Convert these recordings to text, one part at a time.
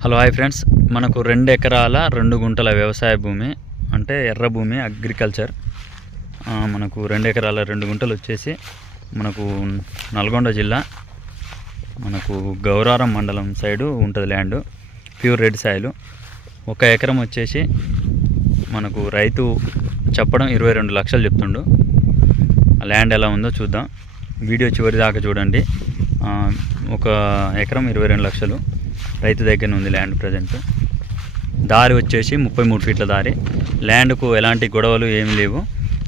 Hello hi friends. మనకు రెండు ఎకరాల రెండు గుంటల వ్యవసాయ భూమి అంటే ఎర్ర భూమి అగ్రికల్చర్. మనకు రెండు ఎకరాల రెండు గుంటలు వచ్చేసి మనకు నల్గొండ జిల్లా మనకు గౌరారం మండలం సైడు ఉంటుంది ల్యాండ్ ప్యూర్ రెడ్ సాయిలు. ఒక ఎకరం వచ్చేసి మనకు రైతు చెప్పడం ఇరవై రెండు లక్షలు చెప్తుండు. ఆ ల్యాండ్ ఎలా ఉందో చూద్దాం. వీడియో చివరి దాకా చూడండి. ఒక ఎకరం ఇరవై రెండు లక్షలు. రైతు దగ్గర ఉంది ల్యాండ్ ప్రజెంట్. దారి వచ్చేసి ముప్పై మూడు ఫీట్ల దారి. ల్యాండ్కు ఎలాంటి గొడవలు ఏమి లేవు.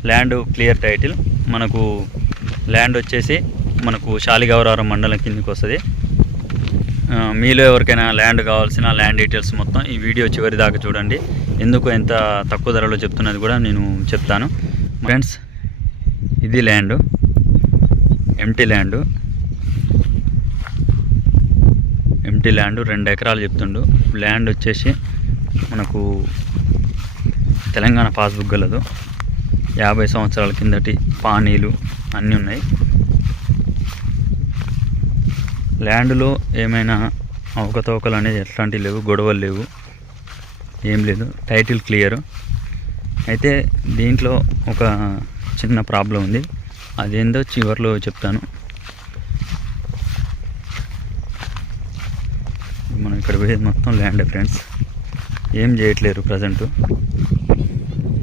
Land clear title. మనకు ల్యాండ్ వచ్చేసి మనకు శాలిగౌరవరం మండలం కిందకి వస్తుంది. మీలో ఎవరికైనా ల్యాండ్ కావాల్సిన ల్యాండ్ డీటెయిల్స్ మొత్తం ఈ వీడియో చివరి దాకా చూడండి. ఎందుకు ఎంత తక్కువ ధరలో చెప్తున్నది కూడా నేను చెప్తాను. ఫ్రెండ్స్ ఇది land. Empty land. Empty land రెండు ఎకరాలు చెప్తుండు. ల్యాండ్ వచ్చేసి మనకు తెలంగాణ పాస్బుక్ గలదు. యాభై సంవత్సరాల కిందటి పానీలు అన్నీ ఉన్నాయి. ల్యాండ్లో ఏమైనా అవకతవకలు అనేది ఎట్లాంటివి లేవు గొడవలు లేవు. ఏం లేదు టైటిల్ క్లియర్ అయితే దీంట్లో ఒక చిన్న ప్రాబ్లం ఉంది. అదేందో చివరిలో చెప్తాను మనం ఇక్కడ పోయేది మొత్తం ల్యాండ్ ఫ్రెండ్స్ ఏం చేయట్లేరు ప్రజెంట్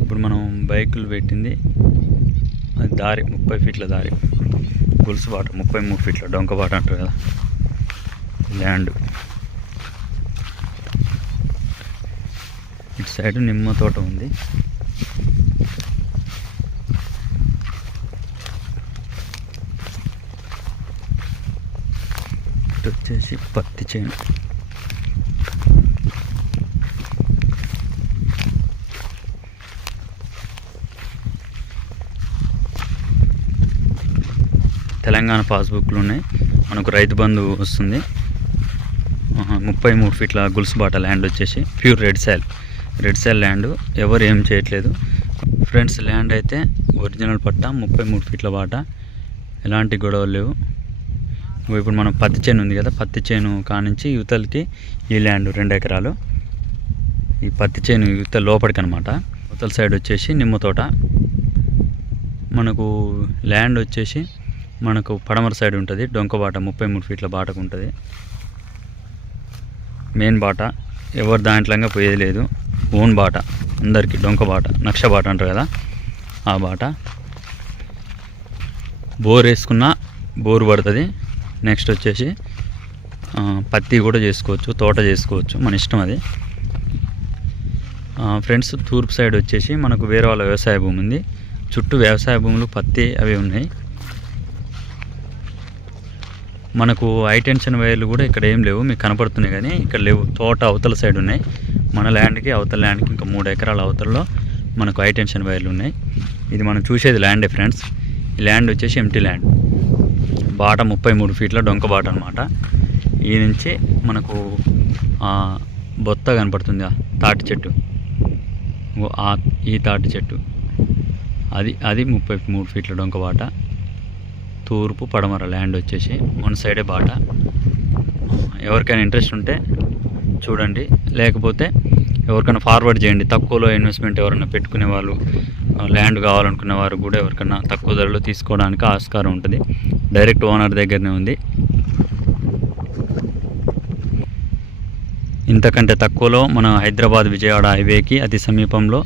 ఇప్పుడు మనం బైకులు పెట్టింది. అది దారి ముప్పై ఫీట్ల దారి. గొలుసు బాట ముప్పై మూడు ఫీట్ల డొంక బాట అంటారు కదా. ల్యాండ్ ఇటు సైడ్ నిమ్మ తోట ఉంది. ఇటు వచ్చేసి పత్తి చేను. తెలంగాణ పాస్బుక్లు ఉన్నాయి. మనకు రైతు బంధు వస్తుంది. ముప్పై మూడు ఫీట్ల గుల్సుబాట ల్యాండ్ వచ్చేసి pure red soil. Red soil land ఎవరు ఏం చేయట్లేదు. ఫ్రెండ్స్ ల్యాండ్ అయితే ఒరిజినల్ పట్ట ముప్పై మూడు ఫీట్ల బాట. ఎలాంటి గొడవలు లేవు. ఇప్పుడు మనం పత్తి చేను ఉంది కదా పత్తి చేను కానించి యువతలకి ఈ ల్యాండ్ రెండు ఎకరాలు. ఈ పత్తి చేను యువత లోపలికి అనమాట యువతల సైడ్ వచ్చేసి నిమ్మ తోట. మనకు ల్యాండ్ వచ్చేసి మనకు పడమర సైడ్ ఉంటుంది. డొంక బాట ముప్పై మూడు ఫీట్ల బాటకు ఉంటుంది. మెయిన్ బాట. ఎవరు దాంట్లోగా పోయేది లేదు. ఓన్ బాట. అందరికీ డొంక బాట. నక్ష బాట అంటారు కదా. ఆ బాట. బోర్ వేసుకున్న బోర్ పడుతుంది. నెక్స్ట్ వచ్చేసి పత్తి కూడా చేసుకోవచ్చు. తోట చేసుకోవచ్చు. మన ఇష్టం అది. ఫ్రెండ్స్ తూర్పు సైడ్ వచ్చేసి మనకు వేరే వాళ్ళ వ్యవసాయ భూమి ఉంది. చుట్టూ వ్యవసాయ భూములు పత్తి అవి ఉన్నాయి. మనకు హై టెన్షన్ వైర్లు కూడా ఇక్కడ ఏం లేవు మీకు కనపడుతున్నాయి కానీ ఇక్కడ లేవు. తోట అవతల సైడ్ ఉన్నాయి. మన ల్యాండ్కి అవతల ల్యాండ్కి ఇంకా మూడు ఎకరాల అవతలలో మనకు హై టెన్షన్ వైర్లు ఉన్నాయి. ఇది మనం చూసేది ల్యాండే ఫ్రెండ్స్ ఈ ల్యాండ్ వచ్చేసి ఎంటీ ల్యాండ్ బాట ముప్పై మూడు ఫీట్ల డొంక బాట అనమాట ఈ నుంచి మనకు బొత్త కనపడుతుంది ఆ తాటి చెట్టు. ఆ ఈ తాటి చెట్టు. అది అది ముప్పై మూడు ఫీట్ల డొంక బాట. తూర్పు పడమర ల్యాండ్ వచ్చేసి మన సైడే బాట. ఎవరికైనా ఇంట్రెస్ట్ ఉంటే చూడండి. లేకపోతే ఎవరికైనా ఫార్వర్డ్ చేయండి. తక్కువలో ఇన్వెస్ట్మెంట్ ఎవరైనా పెట్టుకునే వాళ్ళు ల్యాండ్ కావాలనుకునే వారు కూడా ఎవరికైనా తక్కువ ధరలో తీసుకోవడానికి ఆస్కారం ఉంటుంది. డైరెక్ట్ ఓనర్ దగ్గరనే ఉంది. ఇంతకంటే తక్కువలో మన హైదరాబాద్ విజయవాడ హైవేకి అతి సమీపంలో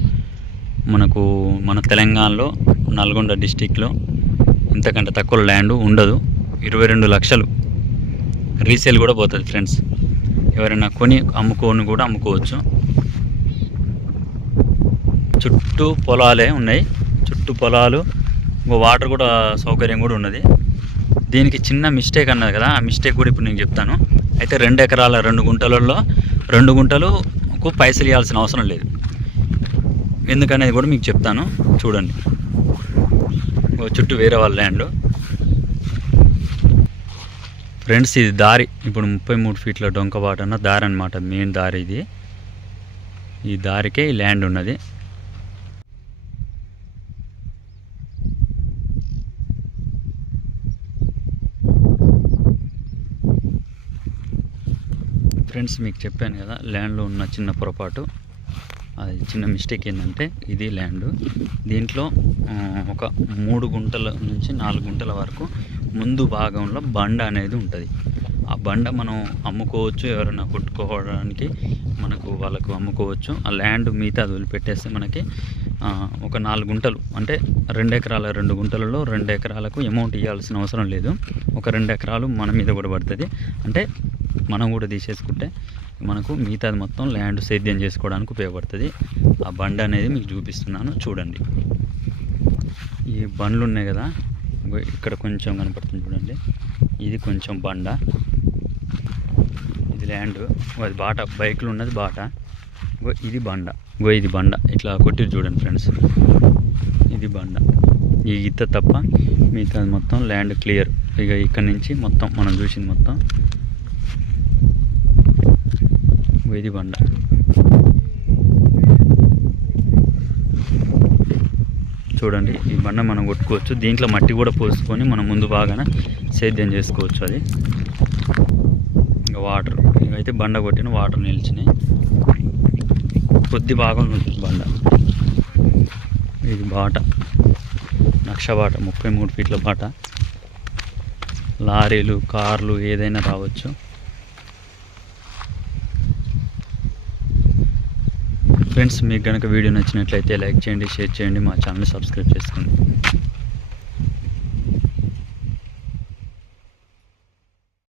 మనకు మన తెలంగాణలో నల్గొండ డిస్టిక్లో ఇంతకంటే తక్కువ ల్యాండ్ ఉండదు. ఇరవై రెండు లక్షలు రీసేల్ కూడా పోతుంది ఫ్రెండ్స్. ఎవరైనా కొని అమ్ముకోని కూడా అమ్ముకోవచ్చు. చుట్టూ పొలాలే ఉన్నాయి. చుట్టూ పొలాలు ఇంకో వాటర్ కూడా సౌకర్యం కూడా ఉన్నది. దీనికి చిన్న మిస్టేక్ అన్నది కదా ఆ మిస్టేక్ కూడా ఇప్పుడు నేను చెప్తాను. అయితే రెండు ఎకరాల రెండు గుంటలలో రెండు గుంటలకు పైసలు ఇవ్వాల్సిన అవసరం లేదు. ఎందుకనేది కూడా మీకు చెప్తాను. చూడండి. చుట్టూ వేరే వాళ్ళ ల్యాండ్ ఫ్రెండ్స్ ఇది దారి. ఇప్పుడు ముప్పై మూడు ఫీట్ల డొంక బాట అన్న దారి అనమాట మెయిన్ దారి ఇది. ఈ దారికే ఈ ల్యాండ్ ఉన్నది. ఫ్రెండ్స్ మీకు చెప్పాను కదా ల్యాండ్లో ఉన్న చిన్న పొరపాటు. అది చిన్న మిస్టేక్ ఏంటంటే ఇది ల్యాండ్. దీంట్లో ఒక మూడు గుంటల నుంచి నాలుగు గుంటల వరకు ముందు భాగంలో బండ అనేది ఉంటుంది. ఆ బండ మనం అమ్ముకోవచ్చు ఎవరైనా కొట్టుకోవడానికి మనకు వాళ్ళకు అమ్ముకోవచ్చు. ఆ ల్యాండ్ మిగతా అది వదిలిపెట్టేస్తే మనకి ఒక నాలుగు గుంటలు అంటే రెండు ఎకరాల రెండు గుంటలలో రెండు ఎకరాలకు అమౌంట్ ఇవ్వాల్సిన అవసరం లేదు. ఒక రెండు ఎకరాలు మన మీద కూడా పడుతుంది. అంటే మనం కూడా తీసేసుకుంటే మనకు మిగతాది మొత్తం ల్యాండ్ సేద్యం చేసుకోవడానికి ఉపయోగపడుతుంది. ఆ బండ అనేది మీకు చూపిస్తున్నాను చూడండి. ఈ బండ్లు ఉన్నాయి కదా ఇక్కడ కొంచెం కనపడుతుంది చూడండి. ఇది కొంచెం బండ. ఇది ల్యాండ్. అది బాట బైక్లు ఉన్నది బాట. గో ఇది బండ. గో ఇది బండ. ఇట్లా కొట్టి చూడండి ఫ్రెండ్స్. ఇది బండ. ఈ ఈత తప్ప మిగతాది మొత్తం ల్యాండ్ క్లియర్. ఇక ఇక్కడ నుంచి మొత్తం మనం చూసింది మొత్తం. వేది బండ. చూడండి ఈ బండ మనం కొట్టుకోవచ్చు. దీంట్లో మట్టి కూడా పోసుకొని మనం ముందు బాగానే సేద్యం చేసుకోవచ్చు అది. ఇంకా వాటర్. ఇవైతే బండ కొట్టిన వాటర్ నిలిచినాయి. కొద్ది భాగం ఉంటుంది బండ. ఇది బాట. నక్ష బాట ముప్పై మూడు ఫీట్ల బాట. లారీలు కార్లు ఏదైనా రావచ్చు. ఫ్రెండ్స్ మీకు కనుక వీడియో నచ్చినట్లయితే లైక్ చేయండి షేర్ చేయండి మా ఛానల్ సబ్స్క్రైబ్ చేసుకోండి.